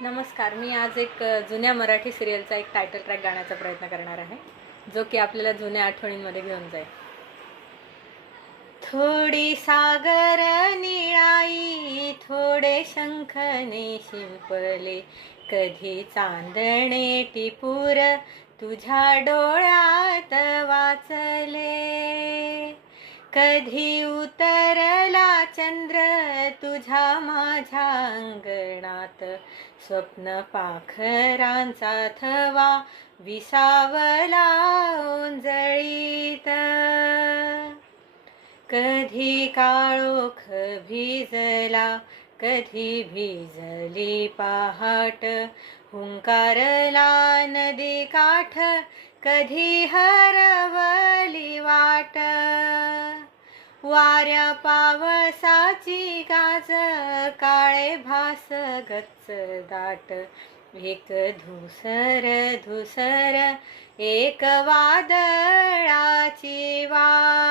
नमस्कार. मी आज एक जुन्या मराठी सिरियलचा एक टायटल ट्रॅक गाण्याचा प्रयत्न करणार आहे, जो की आपल्याला जुन्या आठवणींमध्ये घेऊन जाईल. थोडी सागर निळाई, थोडे शंखने शिंपले, कधी चांदणे टिपूर तुझ्या डोळ्यात वाचले. कधी उतरला चंद्र तुझ्या माझ्या अंगणात, स्वप्न पाखरांचा थवा विसावला ओंजळीत. कधी काळोख भिजला, कधी भिजली पहाट, हुंकारला नदी काठ, कधी हरवली वाट. वाऱ्या पावसाची गाज, काळे भास गच्च दाट, एक धुसर धुसर, एक वादळाची वाट.